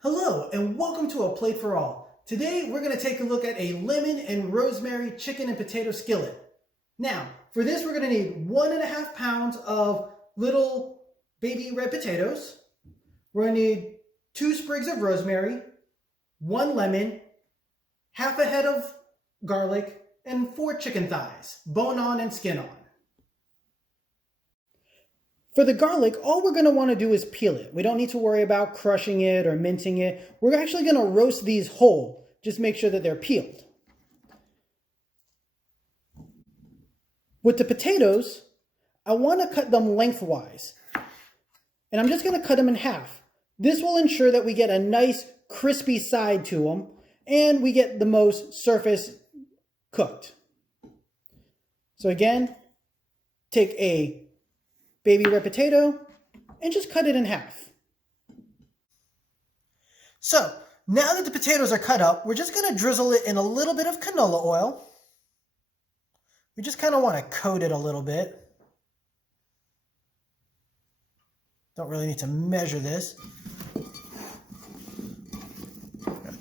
Hello and welcome to A Plate for All. Today we're going to take a look at a lemon and rosemary chicken and potato skillet. Now, for this we're going to need 1.5 pounds of little baby red potatoes. We're going to need 2 sprigs of rosemary, 1 lemon, half a head of garlic, and 4 chicken thighs, bone on and skin on. For the garlic, all we're going to want to do is peel it. We don't need to worry about crushing it or mincing it. We're actually going to roast these whole. Just make sure that they're peeled. With the potatoes, I want to cut them lengthwise. And I'm just going to cut them in half. This will ensure that we get a nice crispy side to them and we get the most surface cooked. So again, take a baby red potato and just cut it in half. So now that the potatoes are cut up, we're just going to drizzle it in a little bit of canola oil. We just kind of want to coat it a little bit. Don't really need to measure this.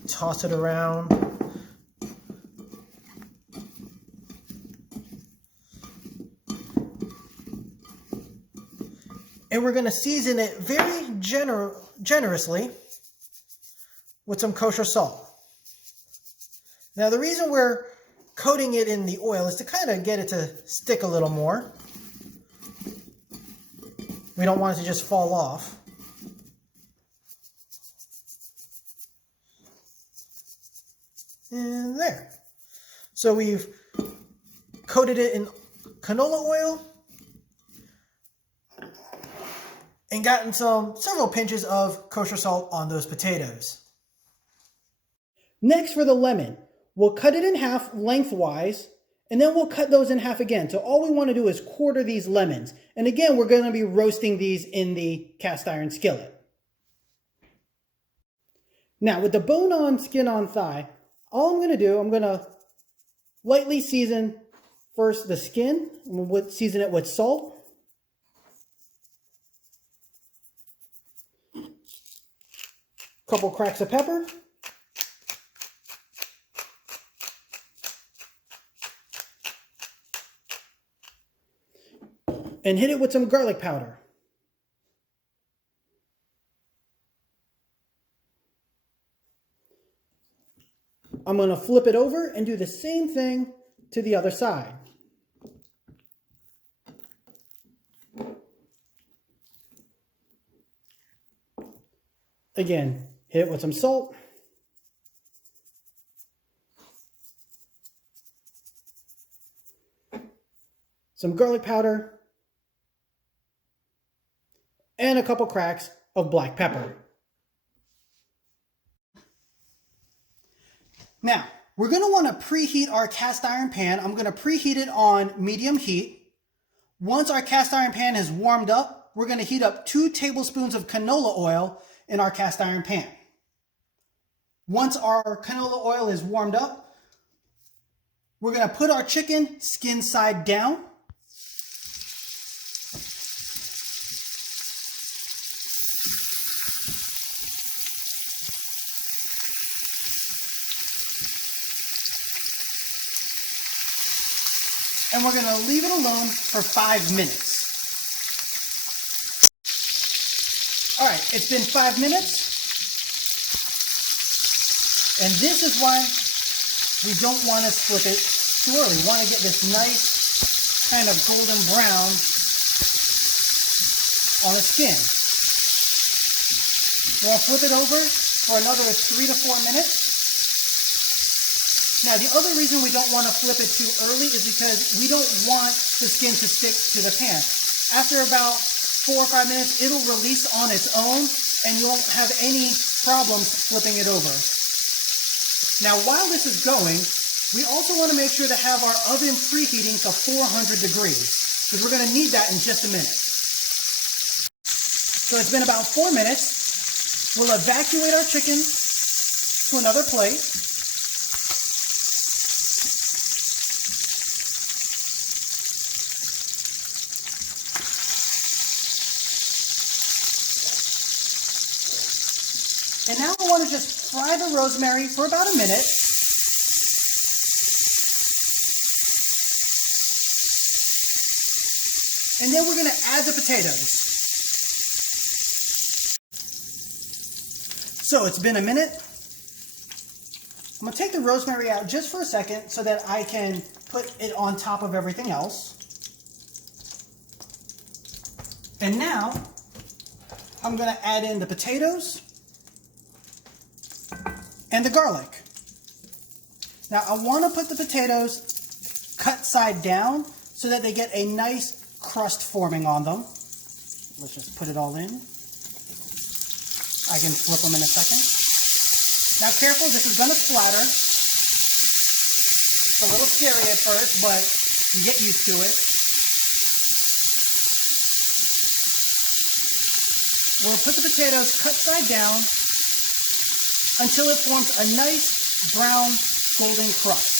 Toss it around. And we're going to season it very generously with some kosher salt. Now the reason we're coating it in the oil is to kind of get it to stick a little more. We don't want it to just fall off. And there. So we've coated it in canola oil and gotten several pinches of kosher salt on those potatoes. Next, for the lemon, we'll cut it in half lengthwise, and then we'll cut those in half again. So all we want to do is quarter these lemons. And again, we're going to be roasting these in the cast iron skillet. Now, with the bone-on, skin-on thigh, all I'm going to do, I'm going to lightly season first the skin. We'll season it with salt. Couple cracks of pepper. And hit it with some garlic powder. I'm going to flip it over and do the same thing to the other side. Again, hit it with some salt. Some garlic powder. And a couple cracks of black pepper. Now, we're going to want to preheat our cast iron pan. I'm going to preheat it on medium heat. Once our cast iron pan is warmed up, we're going to heat up 2 tablespoons of canola oil in our cast iron pan. Once our canola oil is warmed up, we're going to put our chicken skin side down. And we're going to leave it alone for 5 minutes. All right, it's been 5 minutes. And this is why we don't want to flip it too early. We want to get this nice kind of golden brown on the skin. We're going to flip it over for another 3 to 4 minutes. Now, the other reason we don't want to flip it too early is because we don't want the skin to stick to the pan. After about 4 or 5 minutes, it'll release on its own and you won't have any problems flipping it over. Now, while this is going, we also want to make sure to have our oven preheating to 400 degrees because we're going to need that in just a minute. So it's been about 4 minutes. We'll evacuate our chicken to another plate. And now I want to just fry the rosemary for about a minute. And then we're going to add the potatoes. So it's been a minute. I'm going to take the rosemary out just for a second so that I can put it on top of everything else. And now I'm going to add in the potatoes and the garlic. Now I want to put the potatoes cut side down so that they get a nice crust forming on them. Let's just put it all in. I can flip them in a second. Now careful, this is going to splatter. It's a little scary at first, but you get used to it. We'll put the potatoes cut side down until it forms a nice brown golden crust.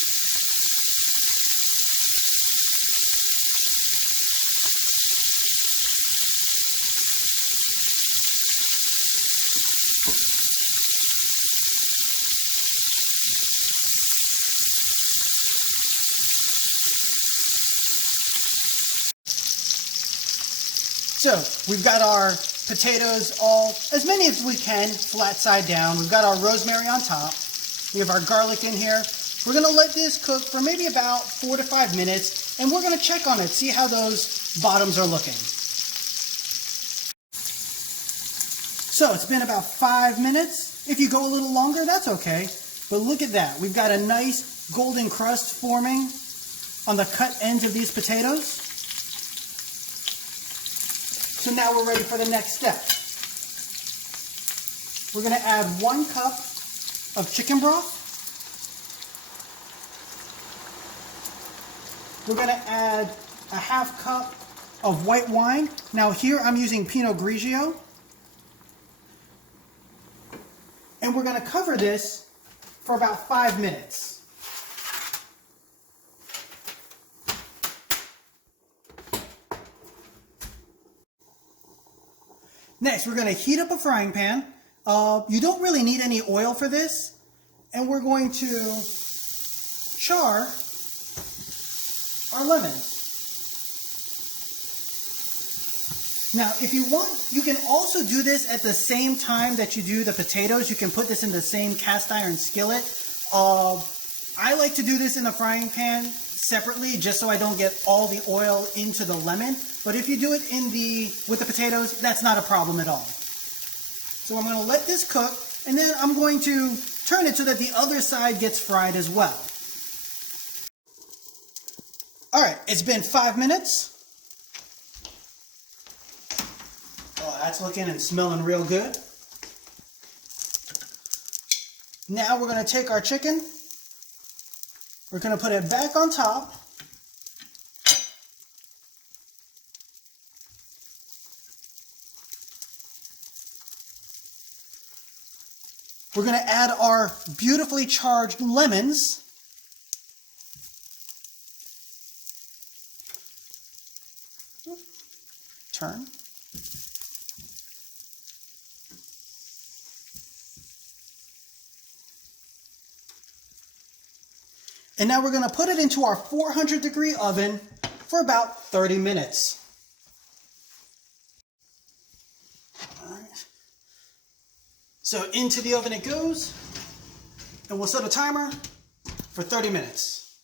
So we've got our potatoes all, as many as we can, flat side down. We've got our rosemary on top. We have our garlic in here. We're going to let this cook for maybe about 4 to 5 minutes, and we're going to check on it, see how those bottoms are looking. So it's been about 5 minutes. If you go a little longer, that's okay. But look at that. We've got a nice golden crust forming on the cut ends of these potatoes. So now we're ready for the next step. We're going to add 1 cup of chicken broth. We're going to add a 1/2 cup of white wine. Now here I'm using Pinot Grigio. And we're going to cover this for about 5 minutes. Next, we're going to heat up a frying pan. You don't really need any oil for this. And we're going to char our lemons. Now, if you want, you can also do this at the same time that you do the potatoes. You can put this in the same cast iron skillet. I like to do this in the frying pan separately just so I don't get all the oil into the lemon. But if you do it with the potatoes, that's not a problem at all. So I'm going to let this cook, and then I'm going to turn it so that the other side gets fried as well. All right, it's been 5 minutes. Oh, that's looking and smelling real good. Now we're going to take our chicken. We're going to put it back on top. We're going to add our beautifully charred lemons. Turn. And now we're going to put it into our 400-degree oven for about 30 minutes. All right. So into the oven it goes, and we'll set a timer for 30 minutes.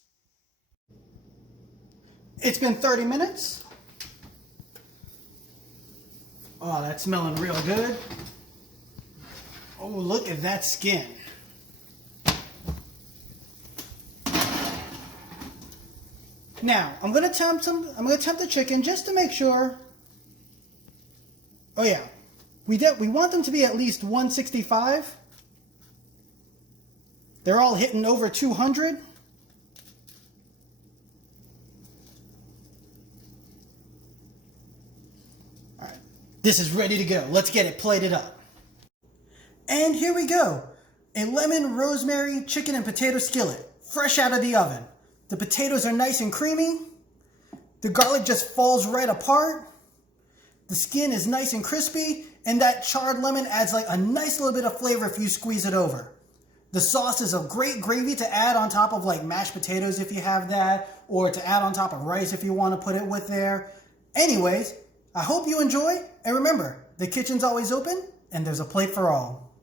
It's been 30 minutes. Oh, that's smelling real good. Oh, look at that skin. Now, I'm going to tempt the chicken just to make sure. Oh yeah, we want them to be at least 165. They're all hitting over 200. All right, this is ready to go. Let's get it plated up. And here we go. A lemon rosemary chicken and potato skillet, fresh out of the oven. The potatoes are nice and creamy. The garlic just falls right apart. The skin is nice and crispy. And that charred lemon adds like a nice little bit of flavor if you squeeze it over. The sauce is a great gravy to add on top of like mashed potatoes if you have that, or to add on top of rice if you want to put it with there. Anyways, I hope you enjoy, and remember, the kitchen's always open and there's a plate for all.